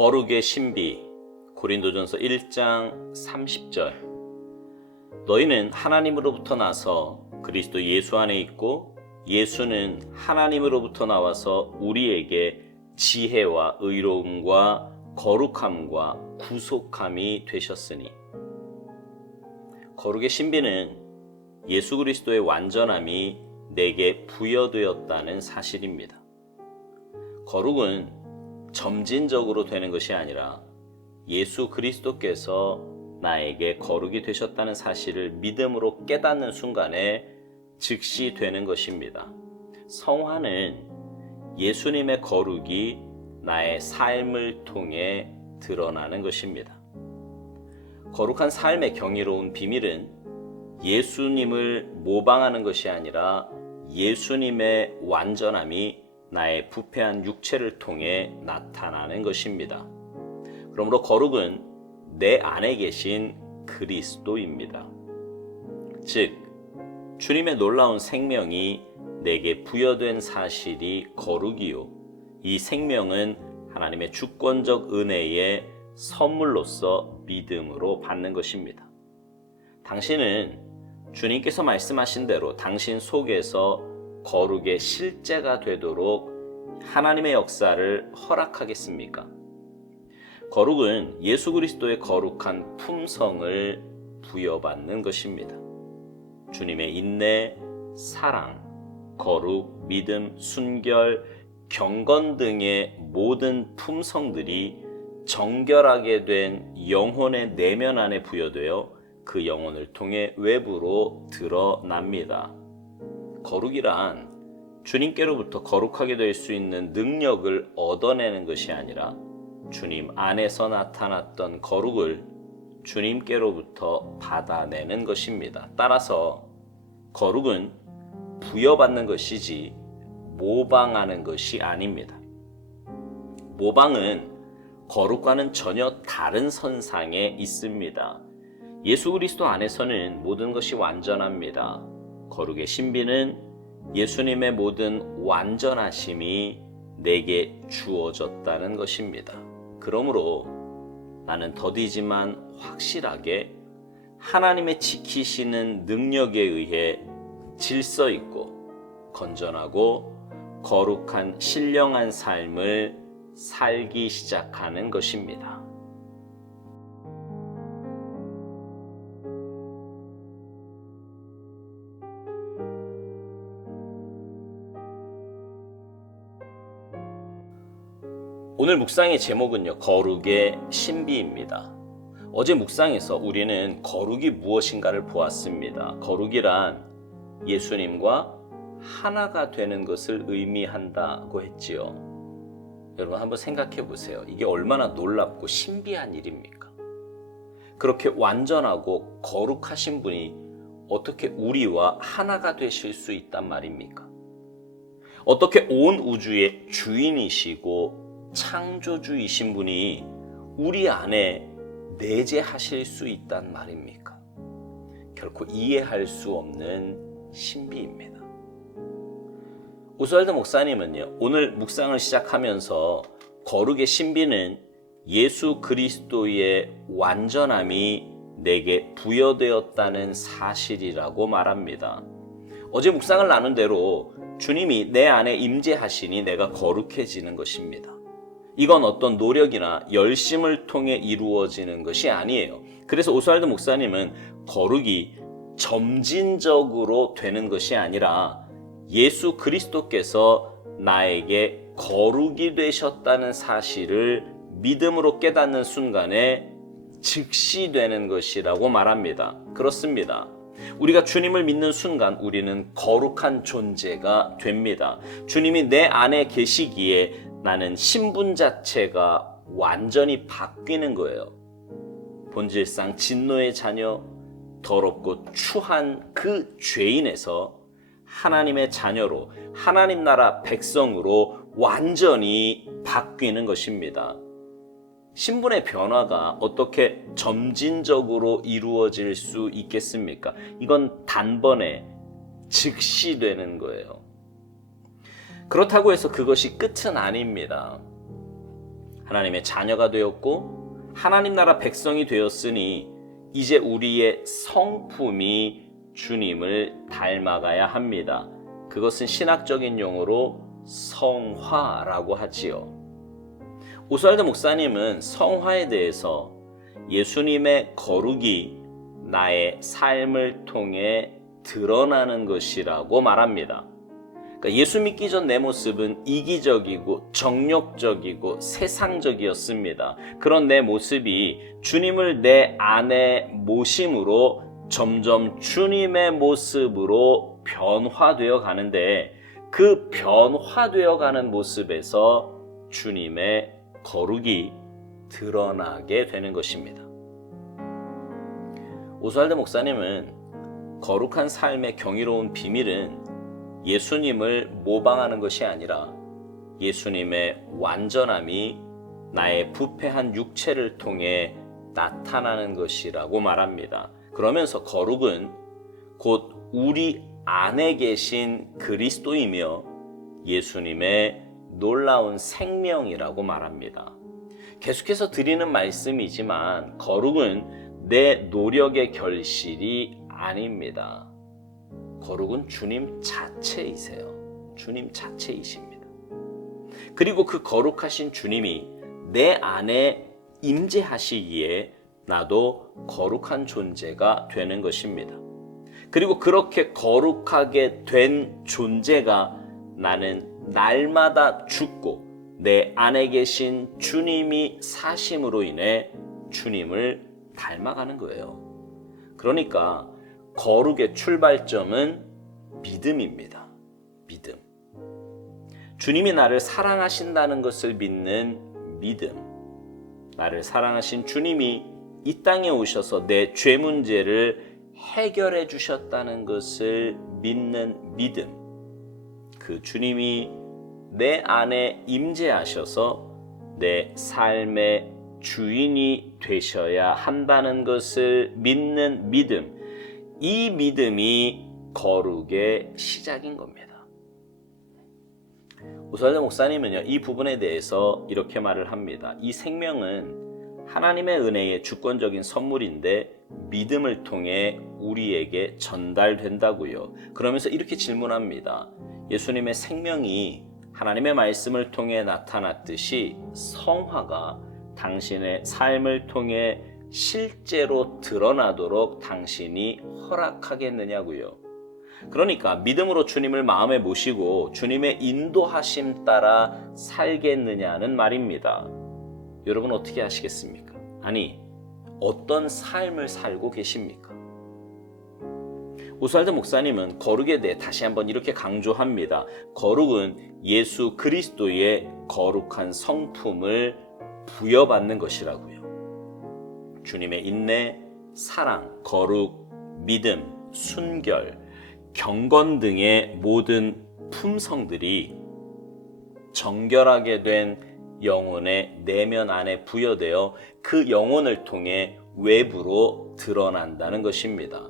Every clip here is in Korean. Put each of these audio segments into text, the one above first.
거룩의 신비. 고린도전서 1장 30절. 너희는 하나님으로부터 나서 그리스도 예수 안에 있고 예수는 하나님으로부터 나와서 우리에게 지혜와 의로움과 거룩함과 구속함이 되셨으니. 거룩의 신비는 예수 그리스도의 완전함이 내게 부여되었다는 사실입니다. 거룩은 점진적으로 되는 것이 아니라 예수 그리스도께서 나에게 거룩이 되셨다는 사실을 믿음으로 깨닫는 순간에 즉시 되는 것입니다. 성화는 예수님의 거룩이 나의 삶을 통해 드러나는 것입니다. 거룩한 삶의 경이로운 비밀은 예수님을 모방하는 것이 아니라 예수님의 완전함이 나의 부패한 육체를 통해 나타나는 것입니다. 그러므로 거룩은 내 안에 계신 그리스도입니다. 즉, 주님의 놀라운 생명이 내게 부여된 사실이 거룩이요, 이 생명은 하나님의 주권적 은혜의 선물로서 믿음으로 받는 것입니다. 당신은 주님께서 말씀하신 대로 당신 속에서 거룩의 실제가 되도록 하나님의 역사를 허락하겠습니까? 거룩은 예수 그리스도의 거룩한 품성을 부여받는 것입니다. 주님의 인내, 사랑, 거룩, 믿음, 순결, 경건 등의 모든 품성들이 정결하게 된 영혼의 내면 안에 부여되어 그 영혼을 통해 외부로 드러납니다. 거룩이란 주님께로부터 거룩하게 될 수 있는 능력을 얻어내는 것이 아니라 주님 안에서 나타났던 거룩을 주님께로부터 받아내는 것입니다. 따라서 거룩은 부여받는 것이지 모방하는 것이 아닙니다. 모방은 거룩과는 전혀 다른 선상에 있습니다. 예수 그리스도 안에서는 모든 것이 완전합니다. 거룩의 신비는 예수님의 모든 완전하심이 내게 주어졌다는 것입니다. 그러므로 나는 더디지만 확실하게 하나님의 지키시는 능력에 의해 질서 있고 건전하고 거룩한 신령한 삶을 살기 시작하는 것입니다. 오늘 묵상의 제목은요, 거룩의 신비입니다. 어제 묵상에서 우리는 거룩이 무엇인가를 보았습니다. 거룩이란 예수님과 하나가 되는 것을 의미한다고 했지요. 여러분 한번 생각해 보세요. 이게 얼마나 놀랍고 신비한 일입니까? 그렇게 완전하고 거룩하신 분이 어떻게 우리와 하나가 되실 수 있단 말입니까? 어떻게 온 우주의 주인이시고 창조주이신 분이 우리 안에 내재하실 수 있단 말입니까? 결코 이해할 수 없는 신비입니다. 오스왈드 목사님은요, 오늘 묵상을 시작하면서 거룩의 신비는 예수 그리스도의 완전함이 내게 부여되었다는 사실이라고 말합니다. 어제 묵상을 나눈 대로 주님이 내 안에 임재하시니 내가 거룩해지는 것입니다. 이건 어떤 노력이나 열심을 통해 이루어지는 것이 아니에요. 그래서 오스왈드 목사님은 거룩이 점진적으로 되는 것이 아니라 예수 그리스도께서 나에게 거룩이 되셨다는 사실을 믿음으로 깨닫는 순간에 즉시 되는 것이라고 말합니다. 그렇습니다. 우리가 주님을 믿는 순간 우리는 거룩한 존재가 됩니다. 주님이 내 안에 계시기에 나는 신분 자체가 완전히 바뀌는 거예요. 본질상 진노의 자녀, 더럽고 추한 그 죄인에서 하나님의 자녀로, 하나님 나라 백성으로 완전히 바뀌는 것입니다. 신분의 변화가 어떻게 점진적으로 이루어질 수 있겠습니까? 이건 단번에 즉시 되는 거예요. 그렇다고 해서 그것이 끝은 아닙니다. 하나님의 자녀가 되었고 하나님 나라 백성이 되었으니 이제 우리의 성품이 주님을 닮아가야 합니다. 그것은 신학적인 용어로 성화라고 하지요. 오스왈드 목사님은 성화에 대해서 예수님의 거룩이 나의 삶을 통해 드러나는 것이라고 말합니다. 그러니까 예수 믿기 전 내 모습은 이기적이고 정욕적이고 세상적이었습니다. 그런 내 모습이 주님을 내 안에 모심으로 점점 주님의 모습으로 변화되어 가는데 그 변화되어 가는 모습에서 주님의 거룩이 드러나게 되는 것입니다. 오스왈드 목사님은 거룩한 삶의 경이로운 비밀은 예수님을 모방하는 것이 아니라 예수님의 완전함이 나의 부패한 육체를 통해 나타나는 것이라고 말합니다. 그러면서 거룩은 곧 우리 안에 계신 그리스도이며 예수님의 놀라운 생명이라고 말합니다. 계속해서 드리는 말씀이지만 거룩은 내 노력의 결실이 아닙니다. 거룩은 주님 자체이세요. 주님 자체이십니다. 그리고 그 거룩하신 주님이 내 안에 임재하시기에 나도 거룩한 존재가 되는 것입니다. 그리고 그렇게 거룩하게 된 존재가 나는 날마다 죽고 내 안에 계신 주님이 사심으로 인해 주님을 닮아가는 거예요. 그러니까 거룩의 출발점은 믿음입니다. 믿음. 주님이 나를 사랑하신다는 것을 믿는 믿음. 나를 사랑하신 주님이 이 땅에 오셔서 내 죄 문제를 해결해 주셨다는 것을 믿는 믿음. 그 주님이 내 안에 임재하셔서 내 삶의 주인이 되셔야 한다는 것을 믿는 믿음. 이 믿음이 거룩의 시작인 겁니다. 오스왈드 목사님은요, 이 부분에 대해서 이렇게 말을 합니다. 이 생명은 하나님의 은혜의 주권적인 선물인데 믿음을 통해 우리에게 전달된다고요. 그러면서 이렇게 질문합니다. 예수님의 생명이 하나님의 말씀을 통해 나타났듯이 성화가 당신의 삶을 통해 실제로 드러나도록 당신이 허락하겠느냐고요. 그러니까 믿음으로 주님을 마음에 모시고 주님의 인도하심 따라 살겠느냐는 말입니다. 여러분 어떻게 하시겠습니까? 아니, 어떤 삶을 살고 계십니까? 오스왈드 목사님은 거룩에 대해 다시 한번 이렇게 강조합니다. 거룩은 예수 그리스도의 거룩한 성품을 부여받는 것이라고요. 주님의 인내, 사랑, 거룩, 믿음, 순결, 경건 등의 모든 품성들이 정결하게 된 영혼의 내면 안에 부여되어 그 영혼을 통해 외부로 드러난다는 것입니다.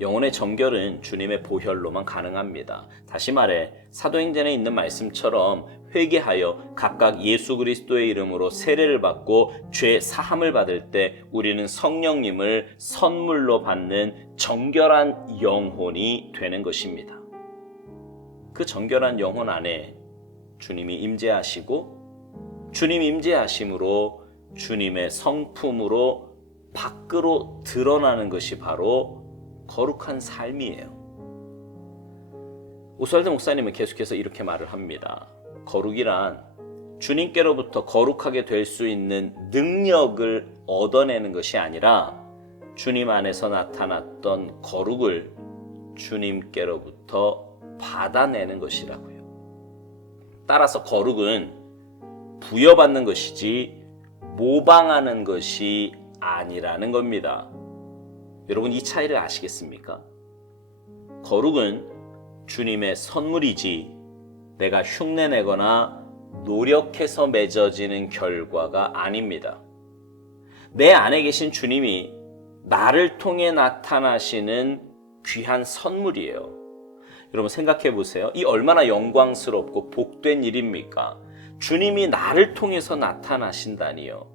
영혼의 정결은 주님의 보혈로만 가능합니다. 다시 말해 사도행전에 있는 말씀처럼 회개하여 각각 예수 그리스도의 이름으로 세례를 받고 죄 사함을 받을 때 우리는 성령님을 선물로 받는 정결한 영혼이 되는 것입니다. 그 정결한 영혼 안에 주님이 임재하시고 주님 임재하심으로 주님의 성품으로 밖으로 드러나는 것이 바로 거룩한 삶이에요. 오스왈드 목사님은 계속해서 이렇게 말을 합니다. 거룩이란 주님께로부터 거룩하게 될 수 있는 능력을 얻어내는 것이 아니라 주님 안에서 나타났던 거룩을 주님께로부터 받아내는 것이라고요. 따라서 거룩은 부여받는 것이지 모방하는 것이 아니라는 겁니다. 여러분 이 차이를 아시겠습니까? 거룩은 주님의 선물이지 내가 흉내내거나 노력해서 맺어지는 결과가 아닙니다. 내 안에 계신 주님이 나를 통해 나타나시는 귀한 선물이에요. 여러분 생각해 보세요. 이 얼마나 영광스럽고 복된 일입니까? 주님이 나를 통해서 나타나신다니요.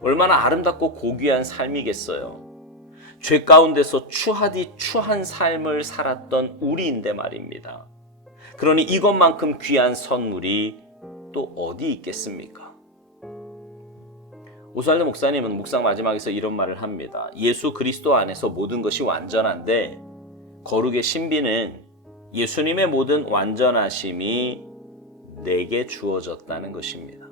얼마나 아름답고 고귀한 삶이겠어요. 죄 가운데서 추하디 추한 삶을 살았던 우리인데 말입니다. 그러니 이것만큼 귀한 선물이 또 어디 있겠습니까? 오스왈드 목사님은 묵상 마지막에서 이런 말을 합니다. 예수 그리스도 안에서 모든 것이 완전한데 거룩의 신비는 예수님의 모든 완전하심이 내게 주어졌다는 것입니다.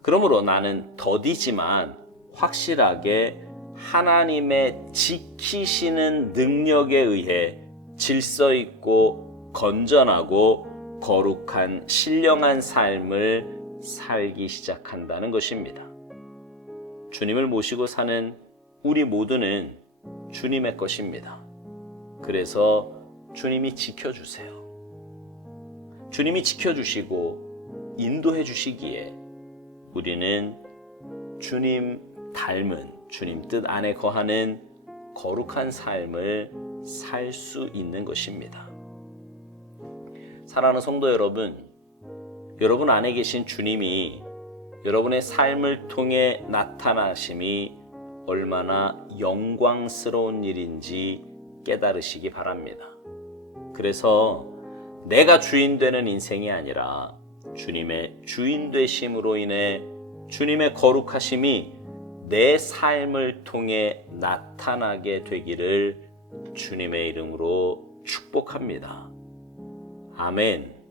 그러므로 나는 더디지만 확실하게 하나님의 지키시는 능력에 의해 질서 있고 건전하고 거룩한 신령한 삶을 살기 시작한다는 것입니다. 주님을 모시고 사는 우리 모두는 주님의 것입니다. 그래서 주님이 지켜주세요. 주님이 지켜주시고 인도해 주시기에 우리는 주님 닮은 주님 뜻 안에 거하는 거룩한 삶을 살 수 있는 것입니다. 사랑하는 성도 여러분, 여러분 안에 계신 주님이 여러분의 삶을 통해 나타나심이 얼마나 영광스러운 일인지 깨달으시기 바랍니다. 그래서 내가 주인 되는 인생이 아니라 주님의 주인 되심으로 인해 주님의 거룩하심이 내 삶을 통해 나타나게 되기를 주님의 이름으로 축복합니다. 아멘.